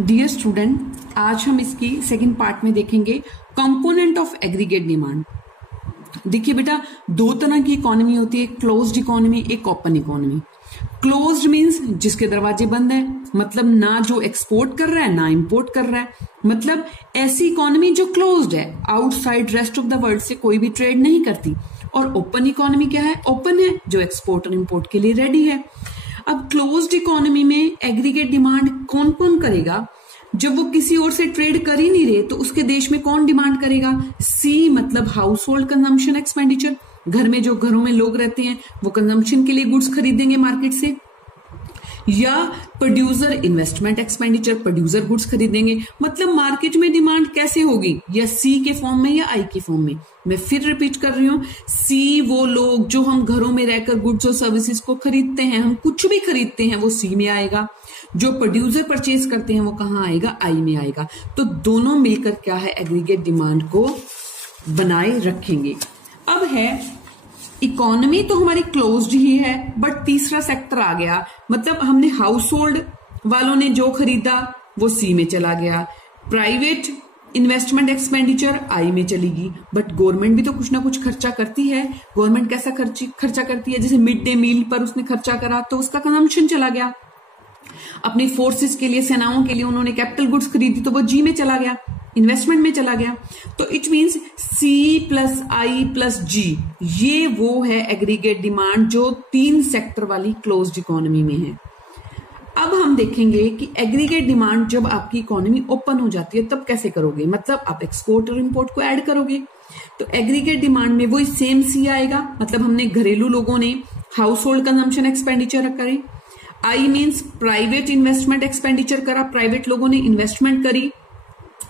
Dear student, आज हम इसकी सेकंड पार्ट में देखेंगे कंपोनेंट ऑफ एग्रीगेट डिमांड। देखिए बेटा, दो तरह की इकोनॉमी होती है, क्लोज्ड इकोनॉमी, एक ओपन इकोनॉमी। क्लोज्ड मीन्स जिसके दरवाजे बंद है, मतलब ना जो एक्सपोर्ट कर रहा है ना इंपोर्ट कर रहा है, मतलब ऐसी इकोनॉमी जो क्लोज्ड है, outside rest of the world से कोई भी ट्रेड नहीं करती। और ओपन इकोनॉमी क्या है? ओपन है, जो एक्सपोर्ट और इंपोर्ट के लिए रेडी है। अब क्लोज्ड इकोनॉमी में एग्रीगेट डिमांड कौन कौन करेगा? जब वो किसी और से ट्रेड कर ही नहीं रहे तो उसके देश में कौन डिमांड करेगा? सी मतलब हाउस होल्ड कंजम्पशन एक्सपेंडिचर, घर में जो घरों में लोग रहते हैं वो कंजम्पशन के लिए गुड्स खरीदेंगे मार्केट से। या producer investment expenditure, producer goods खरीदेंगे। मतलब मार्केट में डिमांड कैसे होगी? या सी के फॉर्म में या आई के फॉर्म में। मैं फिर रिपीट कर रही हूं, सी वो लोग जो हम घरों में रहकर गुड्स और सर्विसेज को खरीदते हैं, हम कुछ भी खरीदते हैं वो सी में आएगा। जो प्रोड्यूसर परचेज करते हैं वो कहां आएगा? आई में आएगा। तो दोनों मिलकर क्या है? एग्रीगेट डिमांड को बनाए रखेंगे। अब है इकोनॉमी तो हमारी क्लोज्ड ही है, बट तीसरा सेक्टर आ गया, मतलब हमने हाउस होल्ड वालों ने जो खरीदा वो सी में चला गया। प्राइवेट इन्वेस्टमेंट एक्सपेंडिचर आई में चलेगी। बट गवर्नमेंट भी तो कुछ ना कुछ खर्चा करती है। गवर्नमेंट कैसा खर्चा करती है? जैसे मिड डे मील पर उसने खर्चा करा तो उसका कंजम्पशन चला गया। अपनी फोर्सेस के लिए, सेनाओं के लिए उन्होंने कैपिटल गुड्स खरीदी तो वो जी में चला गया, इन्वेस्टमेंट में चला गया। तो it means C plus I plus G, ये वो है एग्रीगेट डिमांड जो तीन सेक्टर वाली क्लोज्ड इकोनॉमी में है। अब हम देखेंगे कि एग्रीगेट डिमांड जब आपकी इकोनॉमी ओपन हो जाती है तब कैसे करोगे, मतलब आप एक्सपोर्ट और इंपोर्ट को ऐड करोगे। तो एग्रीगेट डिमांड में वही सेम सी आएगा, मतलब हमने घरेलू लोगों ने हाउस होल्ड कंजम्पशन एक्सपेंडिचर करे। I means private investment expenditure करा, प्राइवेट लोगों ने इन्वेस्टमेंट करी।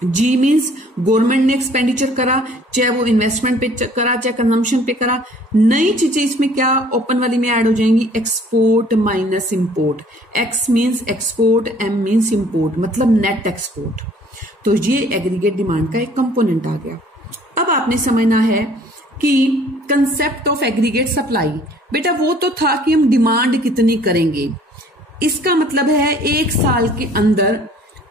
जी मीन्स गवर्नमेंट ने एक्सपेंडिचर करा, चाहे वो इन्वेस्टमेंट पे करा चाहे कंजम्पशन पे करा। नई चीजें इसमें क्या ओपन वाली में ऐड हो जाएंगी? Export minus import. X means export, M means import, मतलब नेट एक्सपोर्ट। तो ये एग्रीगेट डिमांड का एक कंपोनेंट आ गया। अब आपने समझना है कि कंसेप्ट ऑफ एग्रीगेट सप्लाई, बेटा वो तो था कि हम डिमांड कितनी करेंगे। इसका मतलब है एक साल के अंदर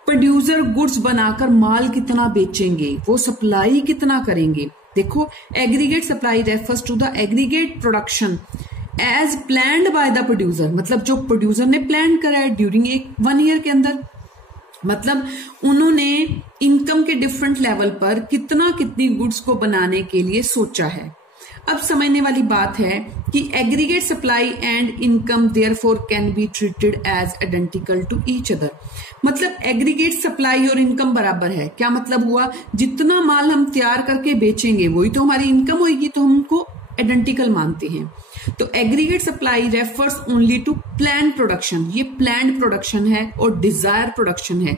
प्रोड्यूसर गुड्स बनाकर माल कितना बेचेंगे, वो सप्लाई कितना करेंगे। देखो, aggregate supply refers to the aggregate production as planned by the producer, मतलब जो प्रोड्यूसर ने प्लान करा है ड्यूरिंग एक 1 ईयर के अंदर। मतलब उन्होंने इनकम के डिफरेंट लेवल पर कितनी गुड्स को बनाने के लिए सोचा है। अब समझने वाली बात है कि aggregate supply and income therefore can be treated as identical to each other. मतलब एग्रीगेट सप्लाई और इनकम बराबर है। क्या मतलब हुआ? जितना माल हम तैयार करके बेचेंगे वही तो हमारी इनकम होगी, तो हम उनको आइडेंटिकल मानते हैं। तो aggregate supply refers only to plan production, ये प्लान प्रोडक्शन है और डिजायर प्रोडक्शन है।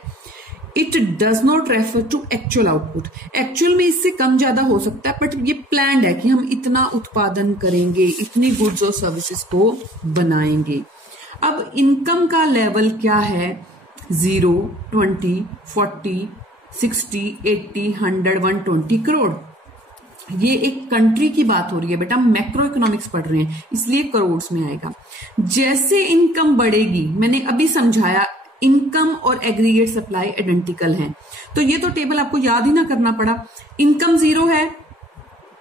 It does not refer to actual output. Actual में इससे कम ज्यादा हो सकता है, बट ये प्लान्ड है कि हम इतना उत्पादन करेंगे, इतनी गुड्स और सर्विसेज को बनाएंगे। अब इनकम का लेवल क्या है? 0, 20, 40, 60, 80, 100, 120 करोड़। ये एक कंट्री की बात हो रही है बेटा, मैक्रो इकोनॉमिक्स पढ़ रहे हैं इसलिए करोड़ में आएगा। जैसे इनकम बढ़ेगी, मैंने अभी समझाया इनकम और एग्रीगेट सप्लाई आइडेंटिकल हैं, तो ये तो टेबल आपको याद ही ना करना पड़ा। इनकम 0 है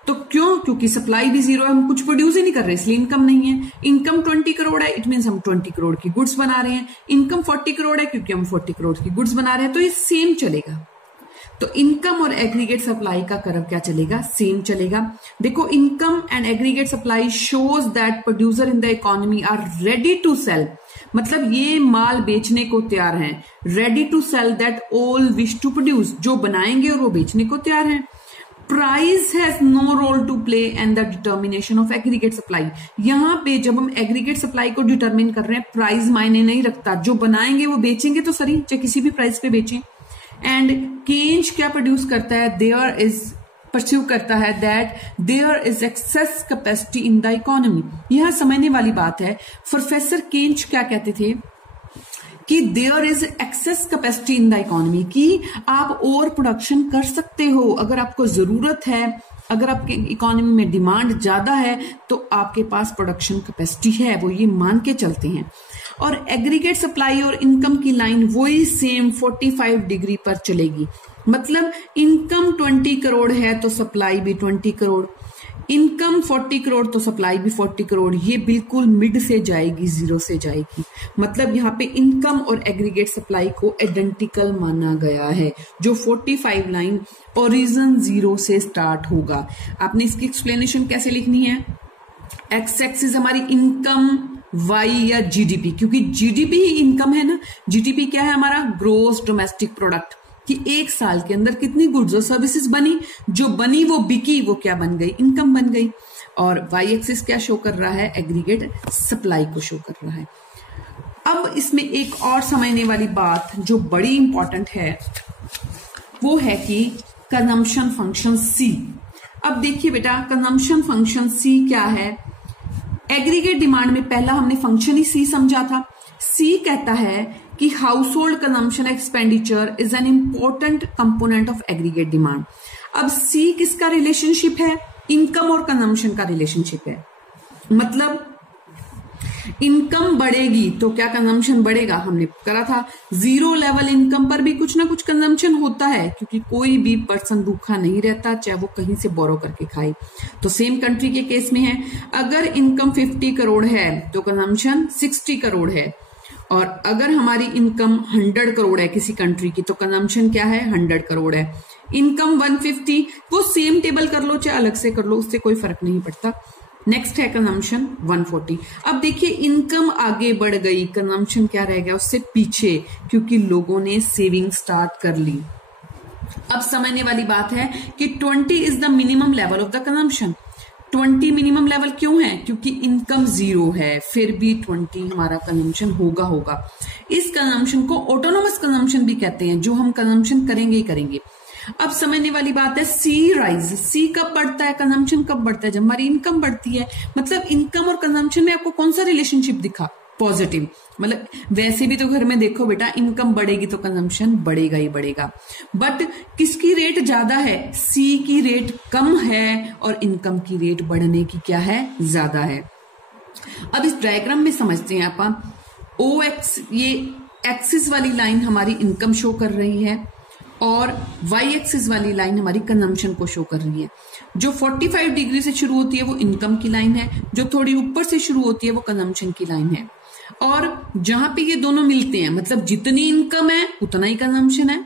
तो क्यों? क्योंकि सप्लाई भी 0 है, हम कुछ प्रोड्यूस ही नहीं कर रहे इसलिए इनकम नहीं है। इनकम 20 करोड़ है, इट मीन्स हम 20 करोड़ की गुड्स बना रहे हैं। इनकम 40 करोड़ है क्योंकि हम 40 करोड़ की गुड्स बना रहे हैं, तो ये सेम चलेगा। तो इनकम और एग्रीगेट सप्लाई का कर्व क्या चलेगा? सेम चलेगा। देखो, income and aggregate supply shows that producer in the economy are ready to sell, मतलब ये माल बेचने को तैयार हैं। Ready to sell that all wish to produce, जो बनाएंगे और वो बेचने को तैयार हैं। Price has no role to play in the determination of aggregate supply. यहाँ पे जब हम एग्रीगेट सप्लाई को डिटर्मिन कर रहे हैं, प्राइस मायने नहीं रखता, जो बनाएंगे वो बेचेंगे तो सही, चाहे किसी भी प्राइस पे बेचें। एंड केन्ज क्या प्रोड्यूस करता है? देयर इज परस्यू करता है that there is excess capacity in the economy. यह समझने वाली बात है। प्रोफेसर केन्ज क्या कहते थे कि there is excess capacity in the economy, कि आप और प्रोडक्शन कर सकते हो अगर आपको जरूरत है। अगर आपके इकोनॉमी में डिमांड ज्यादा है तो आपके पास प्रोडक्शन कैपेसिटी है, वो ये मान के चलते हैं। और एग्रीगेट सप्लाई और इनकम की लाइन वही सेम 45 डिग्री पर चलेगी। मतलब इनकम 20 करोड़ है तो सप्लाई भी 20 करोड़, इनकम 40 करोड़ तो सप्लाई भी 40 करोड़। ये बिल्कुल मिड से जाएगी, जीरो से जाएगी। मतलब यहाँ पे इनकम और एग्रीगेट सप्लाई को आइडेंटिकल माना गया है। जो 45 लाइन ओरिजिन जीरो से स्टार्ट होगा। आपने इसकी एक्सप्लेनेशन कैसे लिखनी है? एक्स एक्सिस हमारी इनकम, वाई या जीडीपी, क्योंकि जीडीपी ही इनकम है ना। जीडीपी क्या है? हमारा ग्रोस डोमेस्टिक प्रोडक्ट, कि एक साल के अंदर कितनी गुड्स और सर्विसेज बनी, जो बनी वो बिकी, वो क्या बन गई? इनकम बन गई। और वाई एक्सिस क्या शो कर रहा है? एग्रीगेट सप्लाई को शो कर रहा है। अब इसमें एक और समझने वाली बात जो बड़ी इंपॉर्टेंट है वो है कि कंजम्पशन फंक्शन सी। अब देखिए बेटा, कंजम्पशन फंक्शन सी क्या है? एग्रीगेट डिमांड में पहला हमने फंक्शन ही सी समझा था। सी कहता है कि house hold consumption expenditure is an important component of aggregate demand. अब सी किसका रिलेशनशिप है? इनकम और कंजम्पशन का रिलेशनशिप है। मतलब इनकम बढ़ेगी तो क्या कंजम्पशन बढ़ेगा? हमने करा था। जीरो लेवल इनकम पर भी कुछ ना कुछ कंजम्पशन होता है, क्योंकि कोई भी पर्सन भूखा नहीं रहता, चाहे वो कहीं से बोरो करके खाए। तो सेम कंट्री के केस में है, अगर इनकम 50 करोड़ है तो कंजम्पशन 60 करोड़ है, और अगर हमारी इनकम 100 करोड़ है किसी कंट्री की तो कंजम्पशन क्या है? 100 करोड़ है। इनकम 150, वो सेम टेबल कर लो चाहे अलग से कर लो, उससे कोई फर्क नहीं पड़ता। नेक्स्ट है कंजम्पशन 140। अब देखिए इनकम आगे बढ़ गई, कंजम्पशन क्या रह गया? उससे पीछे, क्योंकि लोगों ने सेविंग स्टार्ट कर ली। अब समझने वाली बात है कि 20 is the minimum level of the consumption. 20 minimum level क्यों है? क्योंकि इनकम जीरो है, फिर भी 20 हमारा कंजम्पशन होगा। इस कंजम्पशन को ऑटोनोमस कंजम्पशन भी कहते हैं, जो हम कंजम्पशन करेंगे ही करेंगे। अब समझने वाली बात है सी राइज। सी कब बढ़ता है? कंजम्पशन कब बढ़ता है? जब हमारी इनकम बढ़ती है। मतलब इनकम और कंजम्पशन में आपको कौन सा रिलेशनशिप दिखा? पॉजिटिव। मतलब वैसे भी तो घर में देखो बेटा, इनकम बढ़ेगी तो कंजम्पशन बढ़ेगा ही बढ़ेगा। बट किसकी रेट ज्यादा है? सी की रेट कम है और इनकम की रेट बढ़ने की क्या है? ज्यादा है। अब इस डायग्राम में समझते हैं अपन। ओ एक्स, ये एक्सिस वाली लाइन हमारी इनकम शो कर रही है और वाई एक्सिस वाली लाइन हमारी कंजम्पशन को शो कर रही है। जो 45 डिग्री से शुरू होती है वो इनकम की लाइन है, जो थोड़ी ऊपर से शुरू होती है वो कंजम्पशन की लाइन है। और जहां पे ये दोनों मिलते हैं, मतलब जितनी इनकम है उतना ही कंजम्पशन है,